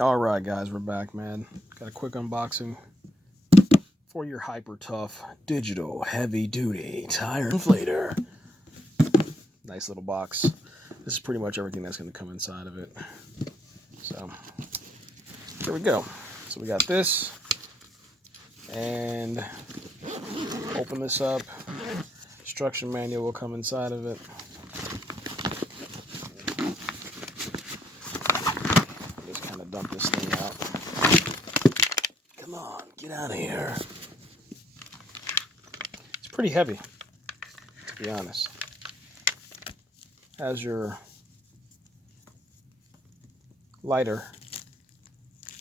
Alright guys, we're back, man. Got a quick unboxing for your hyper tough digital heavy duty tire inflator. Nice little box. This is pretty much everything that's going to come inside of it. So here we go. So we got this, and open this up. Instruction manual will come inside of it. Just kind of dump this thing out. Come on, get out of here. It's pretty heavy, to be honest. Has your lighter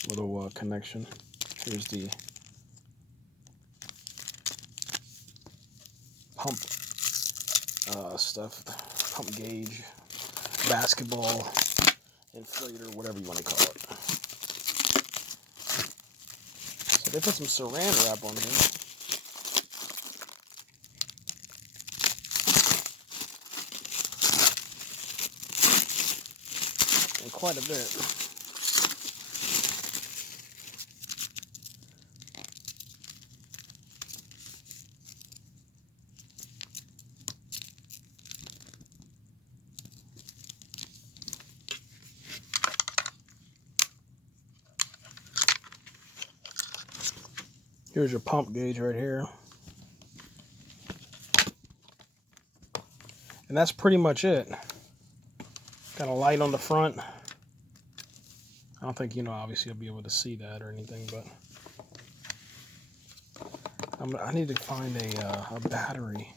little connection. Here's the pump stuff, pump gauge, basketball, inflator, whatever you want to call it. So they put some saran wrap on here. And quite a bit. Here's your pump gauge right here. And that's pretty much it. Got a light on the front. I don't think, obviously you'll be able to see that or anything, but I need to find a battery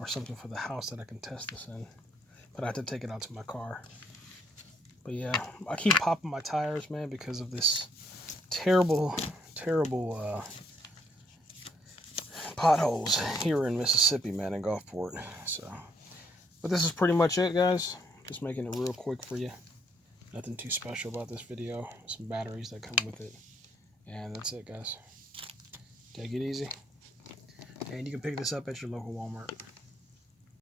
or something for the house that I can test this in. But I have to take it out to my car. But yeah, I keep popping my tires, man, because of this terrible potholes here in Mississippi, man, in Gulfport. So, but this is pretty much it, guys. Just making it real quick for you. Nothing too special about this video. Some batteries that come with it. And that's it, guys. Take it easy. And you can pick this up at your local Walmart.